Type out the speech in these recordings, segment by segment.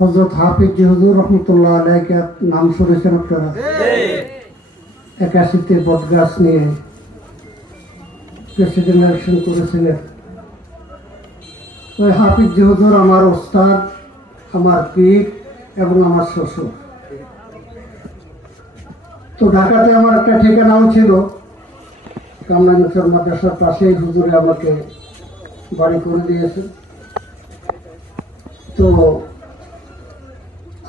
হযরত হাফিজ হুজুর রহমতুল্লাহ আলাইহি নাম শুনেছেন আপনারা? 81-তে বটগাছ নিয়ে প্রেসিডেন্ট ইলেকশন করেছিলেন। ওই হাফিজ হুজুর আমার ওস্তাদ, আমার পীর এবং আমার শ্বশুর। তো ঢাকাতে আমার একটা ঠিকানাও ছিল, কামরাঙ্গীরচর মাদ্রাসার পাশেই হুজুরে আমাকে বাড়ি করে দিয়েছে। তো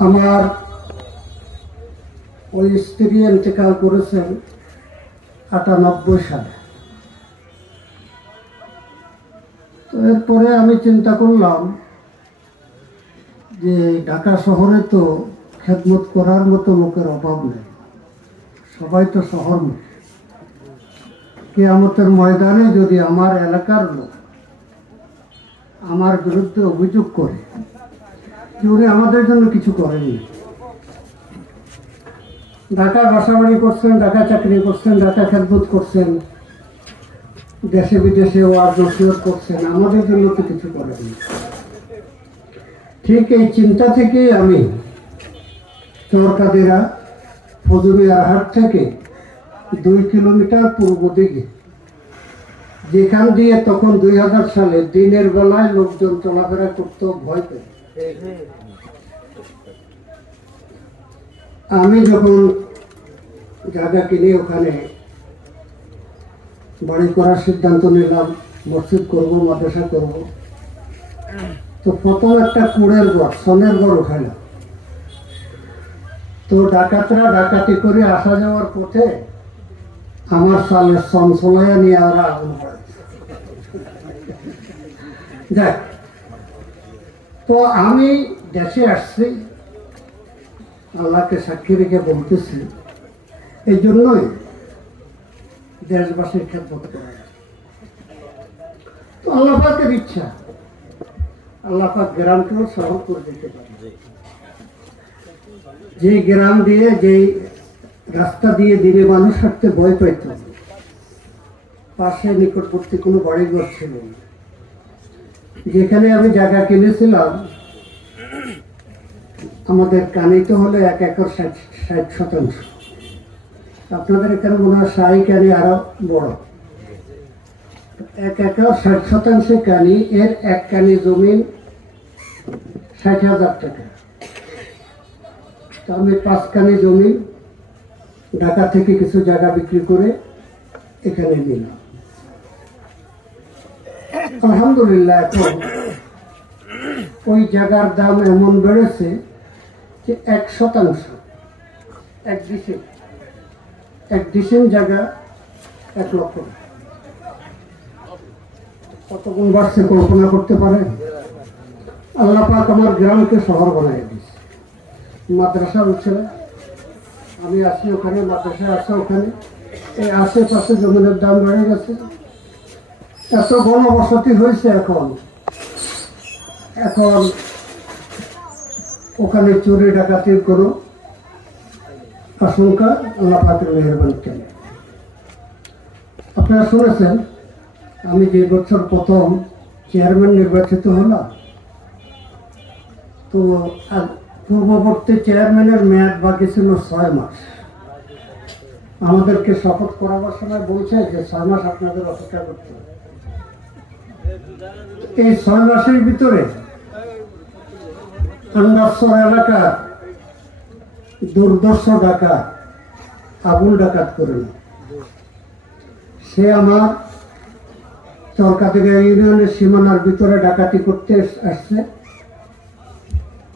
আমার ওই স্ত্রী ইন্তেকাল করেছেন 98 সালে। তো এরপরে আমি চিন্তা করলাম যে ঢাকা শহরে তো খেদমত করার মতো লোকের অভাব নেই, সবাই তো শহরমুখী। কিয়ামতের ময়দানে যদি আমার এলাকার লোক আমার বিরুদ্ধে অভিযোগ করে যে উনি আমাদের জন্য কিছু করেননি, ঢাকায় বাসাবাড়ি করছেন, ঢাকা চাকরি করছেন, ঢাকা খেদমত করছেন, দেশে বিদেশে ওয়াজ নসিহত করছেন, আমাদের জন্য তো কিছু করেননি। ঠিক এই চিন্তা থেকেই আমি চরকাদিরা ফজুরিয়ারহাট থেকে 2 কিলোমিটার পূর্ব দিকে, যেখান দিয়ে তখন 2000 সালে দিনের বেলায় লোকজন চলাফেরা করতে ভয় পেত, আমি যখন জায়গা কিনে ওখানে বাড়ি করার সিদ্ধান্ত নিলাম, মসজিদ করব, মাদ্রাসা করব, তো প্রথম একটা কুড়ের ঘর, সনের ঘর উঠাইলাম। তো ডাকাতরা ডাকাতি করে আসা যাওয়ার পথে আমার সালের সনসলাইয়া নিয়ে ওরা আগুন করে। দেখ, তো আমি দেশে আসছি, আল্লাহকে সাক্ষী রেখে বলতেছি, এই জন্যই দেশবাসীর খেদমত করা। তো আল্লাহ পাকের ইচ্ছা, আল্লাহ পাক গ্রামকেও সহজ করে দিতে পারে। যে গ্রাম দিয়ে, যে রাস্তা দিয়ে দিনে মানুষ হাঁটতে ভয় পাইত, পাশে নিকটবর্তী কোনো বাড়িঘর ছিল না। যেখানে আমি জায়গা কিনেছিলাম, আমাদের কানিতে হলে 1 একর 60 শতাংশ। আপনাদের এখানে মনে হয় 60 কানি আরো বড়। 1 একর 60 শতাংশে কানি, এর 1 কানি জমিন 60,000 টাকা। তো আমি 5 কানি জমি ঢাকা থেকে কিছু জায়গা বিক্রি করে এখানে নিলাম। আলহামদুলিল্লাহ, এখন ওই জায়গার দাম এমন বেড়েছে যে 1 শতাংশ, 1 ডিসেম জায়গা 1 লক্ষ। কত গুণ বাড়ছে কল্পনা করতে পারে? আল্লাহ পাক আমার গ্রামকে শহর বানাই দিয়েছে। মাদ্রাসা হচ্ছে, আমি আছি ওখানে, মাদ্রাসা আছে ওখানে, এই আশেপাশে জমিনের দাম বেড়ে গেছে, এত গণবসতি হয়েছে। এখন ওখানে চুরি ডাকাতির কোনো আশঙ্কা আল্লাহ পাকের মেহেরবানিতে নেই। আপনারা শুনেছেন আমি যে বছর প্রথম চেয়ারম্যান নির্বাচিত হলাম, তো পূর্ববর্তী চেয়ারম্যানের মেয়াদ বাকি ছিল 6 মাস। আমাদেরকে শপথ করাবার সময় বলছে যে 6 মাস আপনাদের অপেক্ষা করতে হবে। এই 6 মাসের ভিতরে আন্দাজসর এলাকার দুর্দর্শ ডাকাত আগুন ডাকাত করে সে আমার চরকাদিরা ইউনিয়নের সীমানার ভিতরে ডাকাতি করতে আসছে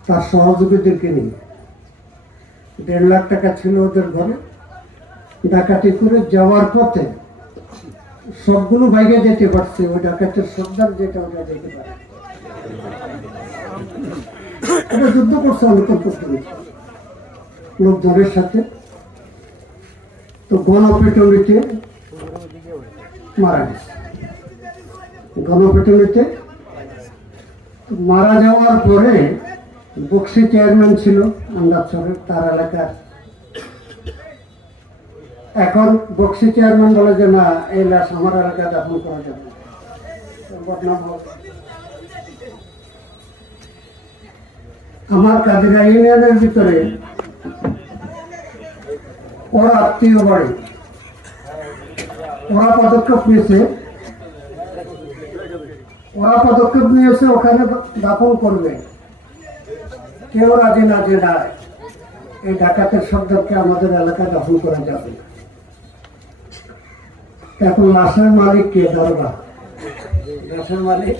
তার সহযোগীদেরকে নিয়ে। 1.5 লাখ টাকা ছিল ওদের ঘরে। ডাকাতি করে যাওয়ার পথে সবগুলো বাইরে যেতে পারছে, ওই ডাকাতের সর্দার যেটা ওটা যেতে পারে। এটা যুদ্ধ করছে অনেক লোকজনের সাথে। তো গণপিটুনিতে মারা গেছে। গণপিটুনিতে মারা যাওয়ার পরে বক্সি চেয়ারম্যান ছিল আন্দাজসরের, তার এলাকার। এখন বক্সি চেয়ারম্যান বলে যে না, এই লাশ আমার এলাকায় দাফন করা যাবে। আমার কাদিরা ইউনিয়নের ভিতরে ওরা আত্মীয় বাড়ি, ওরা পদক্ষেপ নিয়েছে ওখানে দাফন করবে। কেউ রাজি না যে না এই ডাকাতের সর্দারকে আমাদের এলাকায় দাফন করা যাবে। এখন লাশের মালিক কে? দারোগা। লাশের মালিক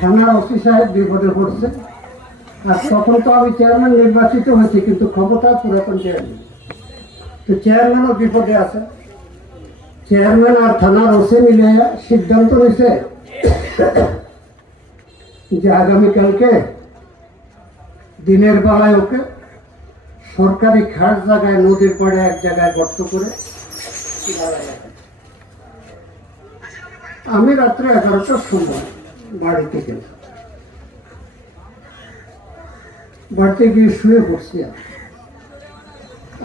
থানার ওসি সাহেব বিপদে পড়ছে। আর তখন তো আমি চেয়ারম্যান নির্বাচিত হয়েছি, কিন্তু ক্ষমতা পুরাতন চেয়ারম্যান, তো চেয়ারম্যানও বিপদে আছে। চেয়ারম্যান আর থানার ওসি মিলে সিদ্ধান্ত নিছে যে আগামীকালকে দিনের বেলায় ওকে সরকারি খাস জায়গায় নদীর পাড়ে এক জায়গায় গর্ত করে। আমি রাত্রে 11টার সময় বাড়িতে গিয়ে শুয়ে পড়ছি।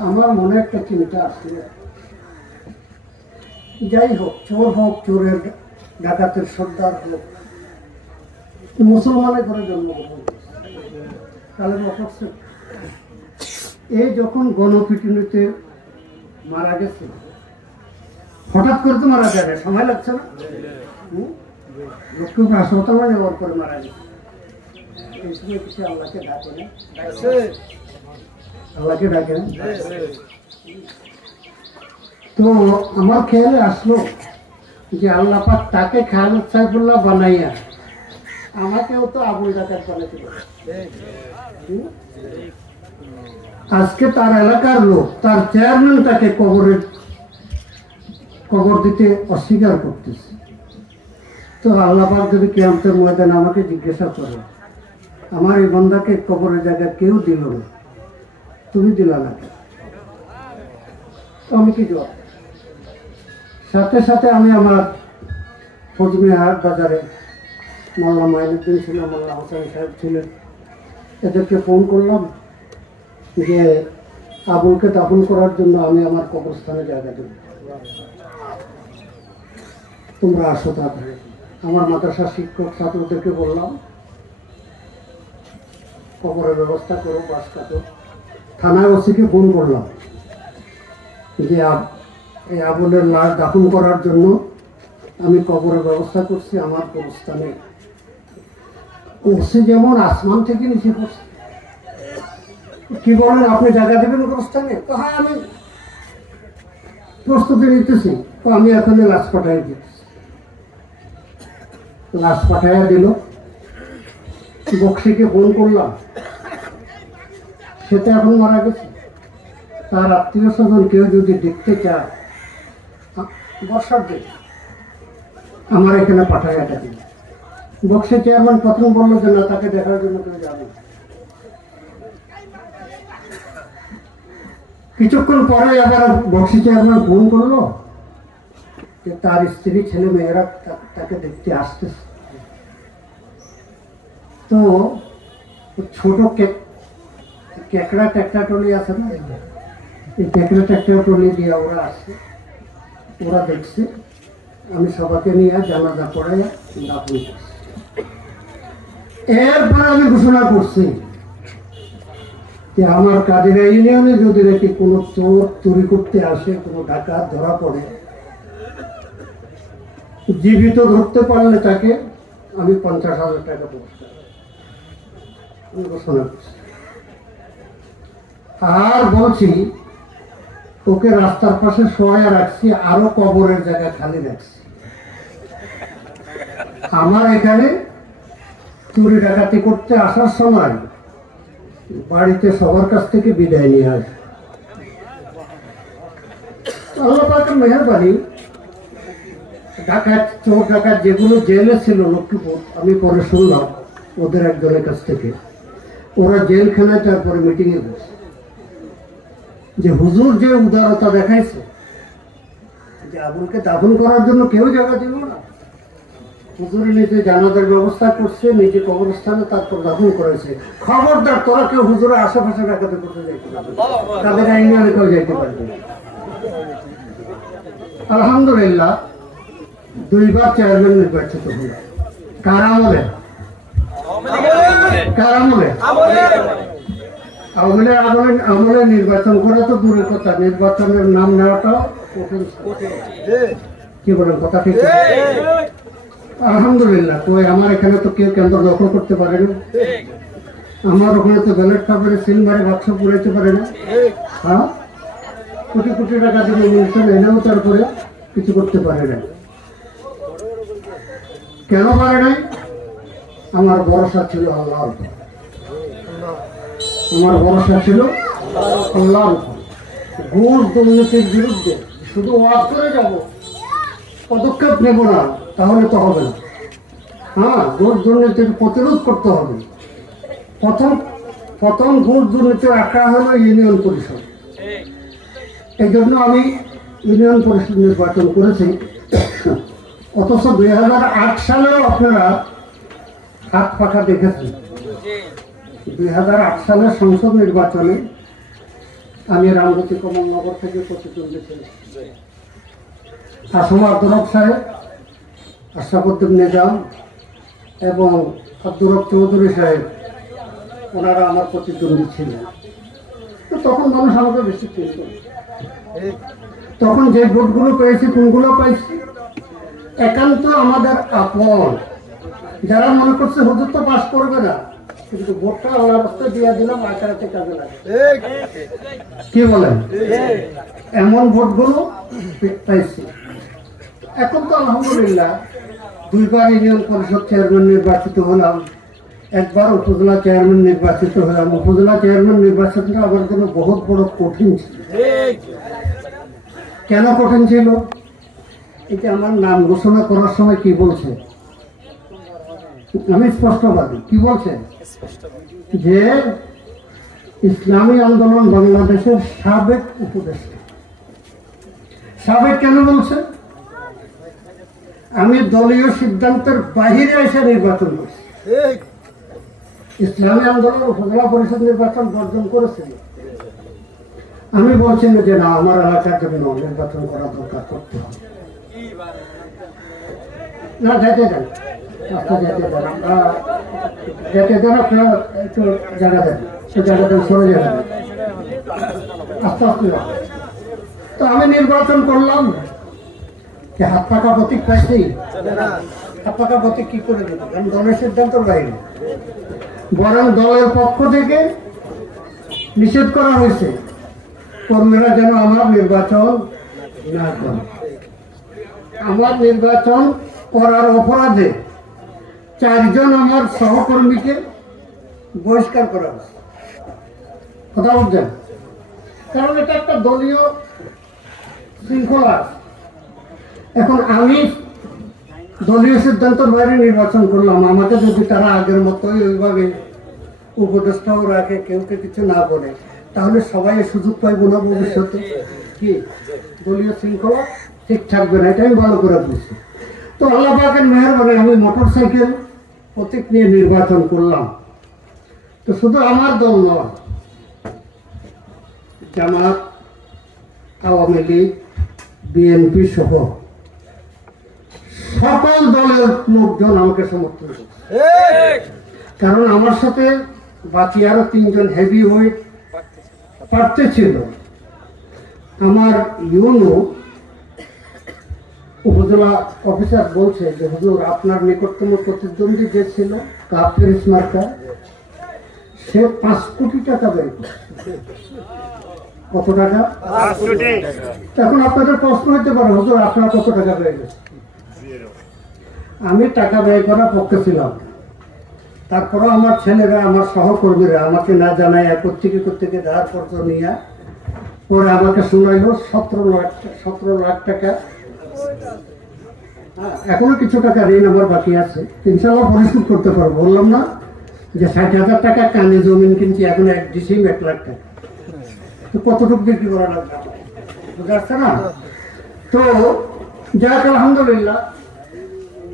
আমার মনে একটা চিন্তা আসলে, যাই হোক, চোর হোক, চোরের ডাকাতের সর্দার হোক, মুসলমানের ঘরে জন্মগ্রহণ করছে। এই যখন গণপিটুনিতে মারা গেছে, হঠাৎ করে তো মারা যাবে, সময় লাগছে না? লক্ষ্মীপুর হাসপাতালে নেওয়ার পরে মারা গেছে। এই সময় কিছু আল্লাহকে ডাকে না, আল্লাহকে ডাকে না। তো আমার খেয়ালে আসলো যে আল্লাহ পাক তাকে খালেদ সাইফুল্লাহ বানাইয়া আমাকেও তো আবুল ডাকাত বানাইছিল। আজকে তার এলাকার লোক, তার চেয়ারম্যান তাকে কবর দিতে অস্বীকার করতেছে। তো আল্লাহ পাক যদি কিয়ামতের ময়দানে আমাকে জিজ্ঞাসা করে, আমার এই বান্দাকে কবরের জায়গায় কেউ দিল না, তুমি দিলা না, তো আমি কি জবাব? সাথে সাথে আমি আমার ফজমিহাট বাজারে মোল্লা মাইনুদ্দিন ছিল, মোল্লা হোসেন সাহেব ছিলেন, এদেরকে ফোন করলাম যে আবুলকে দাফন করার জন্য আমি আমার কবরস্থানে জায়গা দেব, তোমরা আসো। তারপরে আমার মাদ্রাসার শিক্ষক ছাত্রদেরকে বললাম কবরের ব্যবস্থা করো, বাস কাটো। থানায় ওসিকে ফোন করলাম যে এই আবুলের লাশ দাফন করার জন্য আমি কবরের ব্যবস্থা করছি আমার কবরস্থানে। ওসি যেমন আসমান থেকে নিচে পড়ছে, কি বলেন আপনি জায়গা দেবেন কবরস্থানে? তো হ্যাঁ, আমি প্রস্তুতি নিতেছি। তো আমি এখানে লাশ পাঠাই দিচ্ছি। লাশ পাঠাইয়া দিল। বক্সিকে ফোন করলাম, সে তো এখন মারা গেছে। তার আত্মীয় স্বজন কেউ যদি দেখতে চায়, বর্ষার দিন আমার এখানে পাঠাইয়া দিল। বক্সের চেয়ারম্যান প্রথম বললো যে না, তাকে দেখার জন্য কেউ যাবে। কিছুক্ষণ পরে আবার বক্সি চেয়ারম্যান ফোন করলো যে তার স্ত্রী ছেলে মেয়েরা তাকে দেখতে আসতেছে। তো ছোট কেকড়া ট্র্যাক্টর ট্রলি আছে না, এই কেকড়া ট্র্যাক্টর ট্রলি দিয়ে ওরা আসছে। ওরা দেখছে আমি সবাইকে নিয়ে জানাজা পড়াইয়া দাফন করছি। এরপরে আমি ঘোষণা করছি যে আমার কাদিরা ইউনিয়নে যদি নাকি কোনো চোর চুরি করতে আসে, কোনো ডাকাত ধরা পড়ে, জীবিত ধরতে পারলে তাকে আমি 50,000 টাকা পুরস্কার ঘোষণা করছি। আর বলছি ওকে রাস্তার পাশে শোয়া রাখছি, আরো কবরের জায়গা খালি রাখছি। আমার এখানে চুরি ডাকাতি করতে আসার সময় বাড়িতে সবার কাছ থেকে বিদায় নিয়ে আসে। আল্লাহ পাকের মেহেরবানি, ডাকাত চোর ডাকাত যেগুলো জেলে ছিল লক্ষ্মীপুর, আমি পরে শুনলাম ওদের একজনের কাছ থেকে, ওরা জেলখানায় তারপরে মিটিংয়ে বসে যে হুজুর যে উদারতা দেখাইছে যে আবুলকে দাফন করার জন্য কেউ জায়গা দিল না, হুজুর নিজে জানাজার ব্যবস্থা করছে, নিজে কবরস্থানে তারপর দাফন করেছে। খবরদার তোরা কেউ হুজুরের আশেপাশে ডাকাতি করতে যাইতে পারবে, তাদের আইনে কেউ যাইতে পারবে। আলহামদুলিল্লাহ 2বার চেয়ারম্যান নির্বাচিত হল। কার আমলে? কার আমলে? আমলে আমলে নির্বাচন করা তো দূরের কথা, নির্বাচনের নাম নেওয়াটাও কি বলেন, কথা ঠিক? আলহামদুলিল্লাহ, কই আমার এখানে তো কেউ কেন্দ্র দখল করতে পারে না, আমার ওখানে তো ব্যালট পেপারে সিল মারে বাক্স পুরাইতে পারে না। হ্যাঁ, কোটি কোটি টাকা দিয়ে নির্বাচন এনেও তারপরে কিছু করতে পারে না। কেন পারে নাই? আমার ভরসা ছিল আল্লাহর উপর, আমার ভরসা ছিল আল্লাহর উপর। ঘুষ দুর্নীতির বিরুদ্ধে শুধু ওয়াজ করে যাব, পদক্ষেপ নেব না, তাহলে তো হবে না। হ্যাঁ, ঘুষ দুর্নীতির প্রতিরোধ করতে হবে। প্রথম ঘুষ দুর্নীতি রাখা হলো ইউনিয়ন পরিষদ। এই জন্য আমি ইউনিয়ন পরিষদ নির্বাচন করেছি। অথচ 2008 সালেও আপনারা হাত পাখা দেখেছেন। 2008 সালের সংসদ নির্বাচনে আমি রামগতি কমলনগর থেকে প্রতিদ্বন্দ্বী ছিলাম। আসম আব্দুর রব সাহেব, আশরাফুদ্দিন নিজাম এবং আব্দুর রব চৌধুরী সাহেব, ওনারা আমার প্রতিদ্বন্দ্বী ছিলেন। তো তখন মানুষ আমাকে বেশি চিনত। তখন যে ভোটগুলো পেয়েছি, কোনগুলো পাইছি, একান্ত আমাদের আপন। যারা মনে করছে হুজুর তো পাস করবে না, কিন্তু ভোটটা আল্লাহর রাস্তায় দিয়ে দিলাম, আখেরাতে কাজে লাগে। কি বলেন? এমন ভোটগুলো পাইছি। এখন তো আলহামদুলিল্লাহ 2বার ইউনিয়ন পরিষদ চেয়ারম্যান নির্বাচিত হলাম, 1বার উপজেলা চেয়ারম্যান নির্বাচিত হলাম। উপজেলা চেয়ারম্যান নির্বাচনটা আমার জন্য বহুত বড় কঠিন ছিল। কেন কঠিন ছিল? এটা আমার নাম ঘোষণা করার সময় কি বলছে, আমি স্পষ্টবাদী। কি বলছে? যে ইসলামী আন্দোলন বাংলাদেশের সাবেক উপদেষ্টা। সাবেক কেন বলছে? আমি দলীয় সিদ্ধান্তের বাহিরে এসে নির্বাচন করছি। ইসলামী আন্দোলন উপজেলা পরিষদ নির্বাচন বর্জন করেছিল। আমি বলছি যে না, আমার এলাকার জন্য নির্বাচন করা দরকার, করতে হবে না। যেতে দেন, যেতে দেন, আপনার একটু জায়গা দেন, সে জায়গা দেন, সরে যাবেন আস্তে আস্তে। তো আমি নির্বাচন করলাম, হাত পাকা প্রতীক পাইছি। হাত পাকা প্রতীক কি করে দেব? কারণ দলের সিদ্ধান্তের বাইরে। বরং দলের পক্ষ থেকে নিষেধ করা হয়েছে কর্মীরা যেন আমার নির্বাচন না করে। আমার নির্বাচন করার অপরাধে 4 জন আমার সহকর্মীকে বহিষ্কার করা হয়েছে। কথা বলছেন? কারণ এটা একটা দলীয় শৃঙ্খলা। এখন আমি দলীয় সিদ্ধান্তের বাইরে নির্বাচন করলাম, আমাকে যদি তারা আগের মতোই ওইভাবে উপদেষ্টাও রাখে, কেউকে কিছু না বলে, তাহলে সবাই সুযোগ পাইব না ভবিষ্যতে। কি দলীয় শৃঙ্খলা ঠিক থাকবে না, এটা আমি ভালো করে বুঝছি। তো আল্লাহ পাকের মেহেরবানি আমি মোটরসাইকেল প্রতীক নিয়ে নির্বাচন করলাম। তো শুধু আমার দল নয়, জামাত, আওয়ামী লীগ, বিএনপি সহ সকল দলের লোকজন আমাকে সমর্থন করছে। কারণ আমার সাথে বাকি আরো 3 জন হেভি ওয়েট প্রার্থী ছিল। আমার ইউনো উপজেলা অফিসার বলছে যে হুজুর, আপনার নিকটতম প্রতিদ্বন্দ্বী যে ছিল কাফের মার্কা, সে 5 কোটি টাকা ব্যয় করছে। কত টাকা? 5 কোটি। এখন আপনাদের প্রশ্ন হতে পারে, হুজুর আপনার কত টাকা ব্যয় গেছে? আমি টাকা ব্যয় করার পক্ষে ছিলাম। তারপরেও আমার ছেলেরা, আমার সহকর্মীরা আমাকে না জানায় কোত্থেকে ধার পত্র নিয়ে পরে আমাকে শোনাইল 17 লাখ টাকা। এখনো কিছু টাকা ঋণ আমার বাকি আছে, ইনশাল্লাহ পরিশোধ করতে পারবো। বললাম না যে 60,000 টাকা কানে জমিন কিনছি, এখন 1 ডিসিম 1 লাখ টাকা। তো কতটুকু বিক্রি করা লাগবে, বুঝতে পারছে না? তো যাক আলহামদুলিল্লাহ,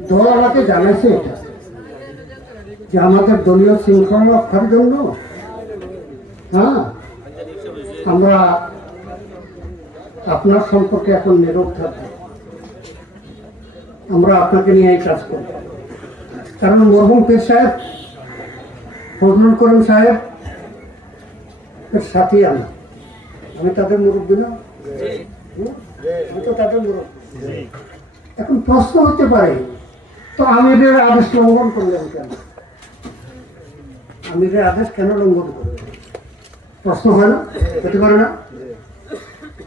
দল আমাকে জানাইছে এটা যে আমাদের দলীয় শৃঙ্খলা রক্ষার জন্য আমরা আপনার সম্পর্কে এখন নীরব থাকবো, আমরা আপনাকে নিয়ে এই কাজ করব। কারণ মরহুম পীর সাহেব ফজলুল করিম সাহেব এর সাথী আমি তাদের মুরব্বী না, আমি তো তাদের মুরব্বী। এখন প্রশ্ন হতে পারে, তো আমিরের আদেশ লঙ্ঘন করলেন কেন? আমিরের আদেশ কেন লঙ্ঘন করলেন? প্রশ্ন হয় না, হতে পারে না?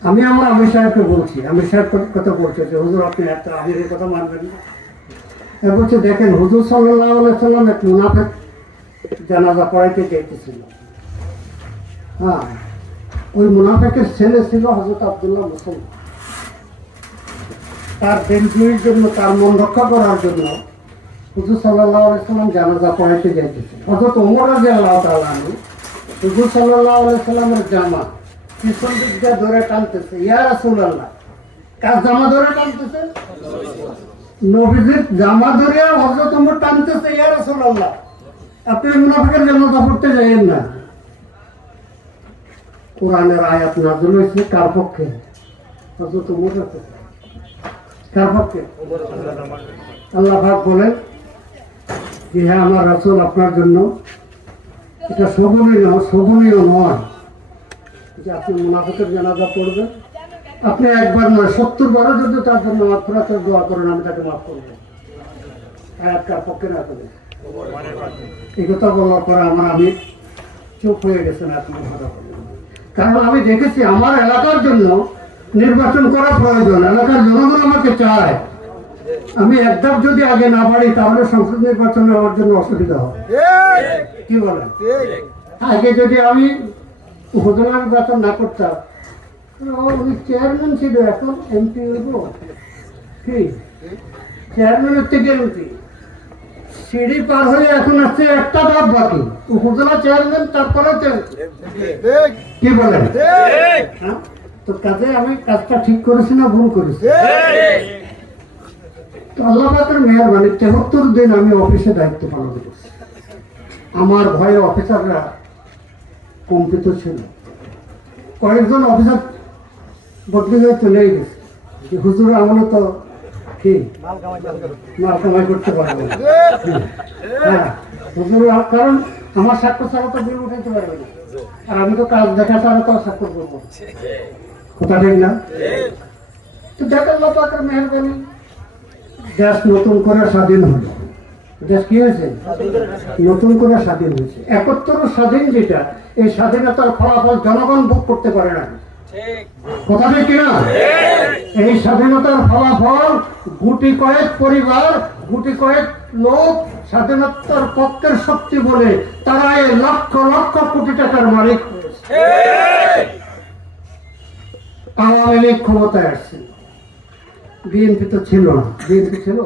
আমি আমার আমির সাহেবকে বলছি, আমির সাহেব কথা বলছে যে হুজুর আপনি একটা আমিরের কথা মানবেন না। এর বলছে দেখেন হুজুর সাল্লাল্লাহু আলাইহি সাল্লাম এক মুনাফিক জানাজা পড়াইতে চাইতেছিল। হ্যাঁ, ওই মুনাফিকের ছেলে ছিল হযরত আব্দুল্লাহ মুসলমান। তার দিনজুরির জন্য, তার মন রক্ষা করার জন্য হুজুর সাল্লাল্লাহু আলাইহি সাল্লাম জানাজা পড়াইতে যাইতেছে। হযরত ওমর রাদিয়াল্লাহু তাআলা আনহু হুজুর সাল্লাল্লাহু আলাইহি সাল্লামের জামা পিছন দিক দিয়ে ধরে টানতেছে, ইয়া রাসূলুল্লাহ। কার জামা ধরে টানতেছে? নবীজির জামা ধরে হযরত ওমর টানতেছে, ইয়া রাসূলুল্লাহ আপনি মুনাফিকের জানাজা পড়তে যাবেন না। কোরআনের আয়াত নাযিল হয়েছে কার পক্ষে? হযরত ওমরের পক্ষে। কার পক্ষে? আল্লাহ পাক বলেন যে হ্যাঁ আমার রাসূল আপনার জন্য এটা শোভনীয় নয় যে আপনি মুনাফিকের জানাজা পড়বেন। আপনি একবার নয় 70 বারও যদি তার জন্য মাগফিরাতের দোয়া করেন আমি তাকে মাফ করব। আয়াত কার পক্ষে না করে? এই কথা বলার পরে আমি চুপ হয়ে গেছেন আপনার কথা বলে। কারণ আমি দেখেছি আমার এলাকার জন্য নির্বাচন করা প্রয়োজন, এলাকার জনগণ আমাকে চায়। আমি একদম যদি আগে না বাড়ি তাহলে সংসদ নির্বাচনে হওয়ার জন্য অসুবিধা হবে। কি বলেন? আগে যদি আমি উপজেলা নির্বাচন না করতাম, উনি চেয়ারম্যান ছিল, এখন এমপি হইব। কি চেয়ারম্যানের থেকে এমপি সিঁড়ি পার হয়ে এখন আসছে একটা ধাপ বাকি, উপজেলা চেয়ারম্যান তারপরে কি বলেন? তো কাজে আমি কাজটা ঠিক করেছি না ভুল করেছি? তো আল্লাহ পাকের মেহেরবানি 73 দিন আমি অফিসে দায়িত্ব পালন করছি। আমার ভয়ে অফিসাররা কম্পিত ছিল। কয়েকজন অফিসার বদলি হয়ে চলেই গেছে। হুজুর আমলে তো কি মাল কামাই করতে পারবে না। হ্যাঁ হুজুর, কারণ আমার স্বাক্ষর ছাড়া তো বিল উঠাইতে পারবে না, আর আমি তো কাজ দেখা ছাড়া তো স্বাক্ষর করবো। কথা ঠিক না? তো দেখ আল্লাহ পাকের মেহেরবানি দেশ নতুন করে স্বাধীন হলো। দেশ কি হয়েছে? নতুন করে স্বাধীন হয়েছে। 71 স্বাধীন যেটা, এই স্বাধীনতার ফলাফল জনগণ ভোগ করতে পারে না। কথা ঠিক কিনা? এই স্বাধীনতার ফলাফল গুটি কয়েক পরিবার, গুটি কয়েক লোক স্বাধীনতার পক্ষের শক্তি বলে তারা এই লক্ষ লক্ষ কোটি টাকার মালিক হয়েছে। আওয়ামী লীগ ক্ষমতায় আসছে, বিএনপি তো ছিল না। বিএনপি ছিল,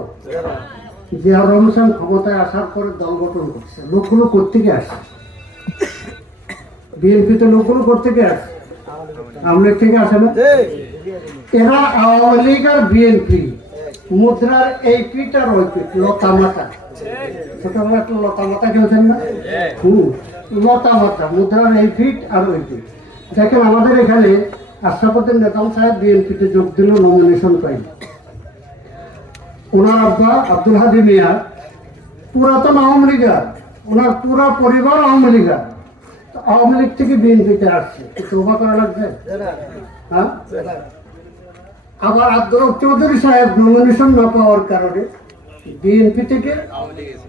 জিয়াউর রহমান ক্ষমতায় আসার পরে দল গঠন করছে। লোকগুলো কোত্থেকে আসছে? বিএনপি তো লোকগুলো কোত্থেকে আসছে? আওয়ামী লীগ থেকে আসে না। এরা আওয়ামী লীগ আর বিএনপি মুদ্রার এই পিঠ আর ওই পিঠ, লতামাতা। ছোটবেলা একটু লতামাতা খেলছেন না? লতামাতা, মুদ্রার এই পিঠ আর ওই পিঠ। দেখেন আমাদের এখানে আশরাফুদ্দিন নেতাম সাহেব বিএনপিতে যোগ দিল, নমিনেশন পাইল। ওনার আব্বা আব্দুল হাদি মিয়া পুরাতন আওয়ামী লীগার, ওনার পুরা পরিবার আওয়ামী লীগার। আওয়ামী লীগ থেকে বিএনপিতে আসছে, তওবা করা লাগবে। হ্যাঁ, আবার আব্দুল চৌধুরী সাহেব নমিনেশন না পাওয়ার কারণে বিএনপি থেকে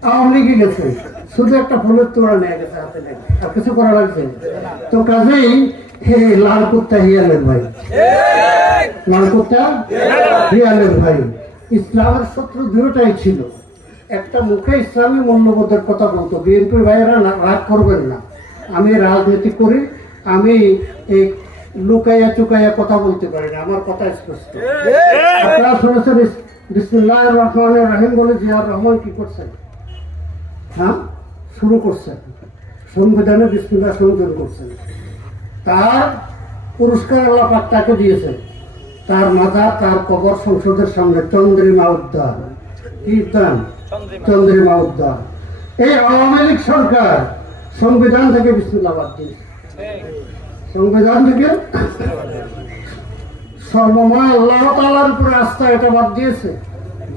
আওয়ামী লীগে গেছে, শুধু একটা ফুলের তোড়া নিয়ে গেছে হাতে নেই, আর কিছু করা লাগছে। তো কাজেই লাল কুত্তা হিয়ালের ভাই, লাল কুত্তা হিয়ালের ভাই। ইসলামের শত্রু দুটাই ছিল। একটা মুখে ইসলামী মূল্যবোধের কথা বলতো। বিএনপির ভাইয়েরা রাগ করবেন না, আমি রাজনীতি করি, আমি এই লুকাইয়া চুকাইয়া কথা বলতে পারি না, আমার কথা স্পষ্ট। আপনারা শুনেছেন বিসমিল্লাহির রহমানির রহিম বলে জিয়াউর রহমান কি করছেন? হ্যাঁ, শুরু করছেন, সংবিধানে বিসমিল্লাহ সংযোজন করছেন। তার পুরস্কার আল্লাহ পাক তাকে দিয়েছেন। তার মাজার, তার কবর সংসদের সামনে চন্দ্রিমা উদ্যান। কি উদ্যান? চন্দ্রিমা উদ্যান। এই আওয়ামী লীগ সরকার সংবিধান থেকে বিসমিল্লাহ বাদ দিয়েছে। সংবিধান থেকে সর্বময় আল্লাহ তাআলার উপরে আস্থা এটা বাদ দিয়েছে,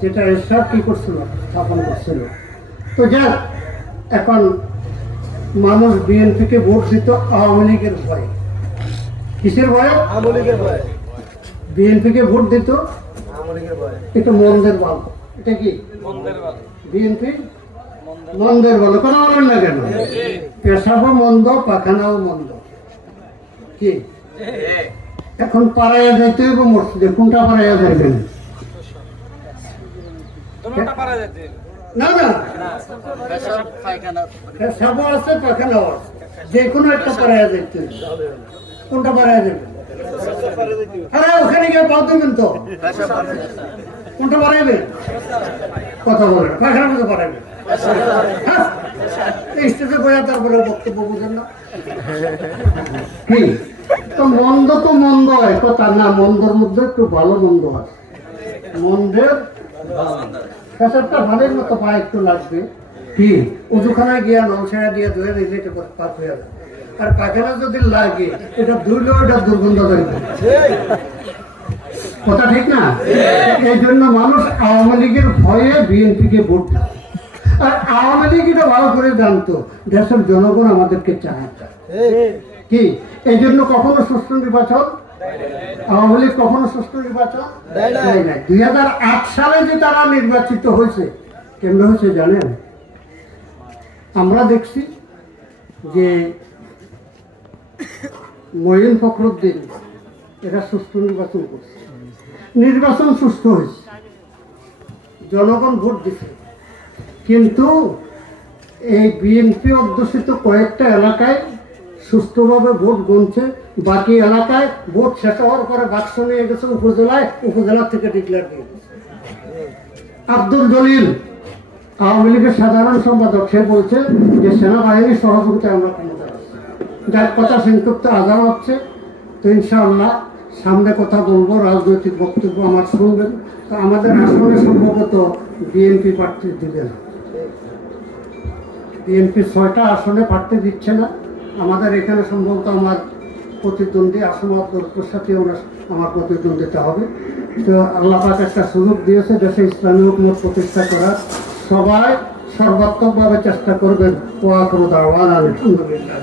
যেটা এরশাদ কি করছিল? স্থাপন করছিল। তো যাক, এখন মানুষ বিএনপিকে ভোট দিত আওয়ামী লীগের ভয়ে। কিসের ভয়ে? আওয়ামী লীগের ভয়ে। বিএনপিকে ভোট দিত আওয়ামী লীগের ভয়ে। এটা মন্দের ভাব। এটা কি বিএনপি মন্দের ভালো? কেন বলেন না কেন? পেশাবও মন্দ, পাখানাও মন্দ। কি এখন পাড়াইয়া যাইতে হইব মসজিদে, কোনটা পাড়াইয়া যাইবেন? না না, পেশাবও আছে, পাখানাও আছে, যে কোনো একটা পাড়াইয়া যাইতে হইব। কোনটা পাড়াইয়া যাবেন? আরে ওখানে গিয়ে পাও দেবেন তো, কোনটা পাড়াইবেন? কথা বলেন, পাখানা মতো পাড়াইবেন। স্টেজে বইয়া তারপরে বক্তব্য বুঝেন না কি? তো মন্দ তো মন্দ হয়, কথা না, মন্দর মধ্যে একটু ভালো মন্দ আছে। মন্দের পেশাবটা ভালোর মতো পা একটু লাগবে, কি উজুখানায় গিয়া নলছাড়া দিয়ে ধুয়ে দিলে এটা পাক হয়ে যাবে। আর পাখানা যদি লাগে এটা ধুইলেও এটা দুর্গন্ধ লাগবে। কথা ঠিক না? এই জন্য মানুষ আওয়ামী লীগের ভয়ে বিএনপিকে ভোট দেয়। আর আওয়ামী লীগ এটা ভালো করে জানতো দেশের জনগণ আমাদেরকে চায় কি, এই জন্য কখনো সুষ্ঠু নির্বাচন, আওয়ামী লীগ কখনো সুষ্ঠু নির্বাচন দেয় নাই। 2008 সালে যে তারা নির্বাচিত হয়েছে, কেমন হয়েছে জানেন? আমরা দেখছি যে মঈন ফখরুদ্দিন এরা সুষ্ঠু নির্বাচন করছে, নির্বাচন সুষ্ঠু হয়েছে, জনগণ ভোট দিচ্ছে। কিন্তু এই বিএনপি অধ্যুষিত কয়েকটা এলাকায় সুষ্ঠুভাবে ভোট গুনছে, বাকি এলাকায় ভোট শেষ হওয়ার পরে বাক্স নিয়ে গেছে উপজেলায়, উপজেলা থেকে ডিক্লেয়ার দিয়ে গেছে। আব্দুল জলিল আওয়ামী লীগের সাধারণ সম্পাদক, সে বলছে যে সেনাবাহিনীর সহযোগিতায় আমরা ক্ষমতায় আছি। যার কথা সংক্ষিপ্ত আজান হচ্ছে, তো ইনশাআল্লাহ সামনে কথা বলবো, রাজনৈতিক বক্তব্য আমার শুনবেন। তো আমাদের আসনে সম্ভবত বিএনপি প্রার্থী দিবে না, বিএনপি 6টা আসনে প্রার্থী দিচ্ছে না। আমাদের এখানে সম্ভবত আমার প্রতিদ্বন্দ্বী আসমত গল্পের সাথে আমার প্রতিদ্বন্দ্বিতা হবে। তো আল্লাহ পাক একটা সুযোগ দিয়েছে দেশে ইসলামী হুকুমত প্রতিষ্ঠা করার, সবাই সর্বাত্মকভাবে চেষ্টা করবেন। ওয়া আখিরু দাওয়ানা আলহামদুলিল্লাহ।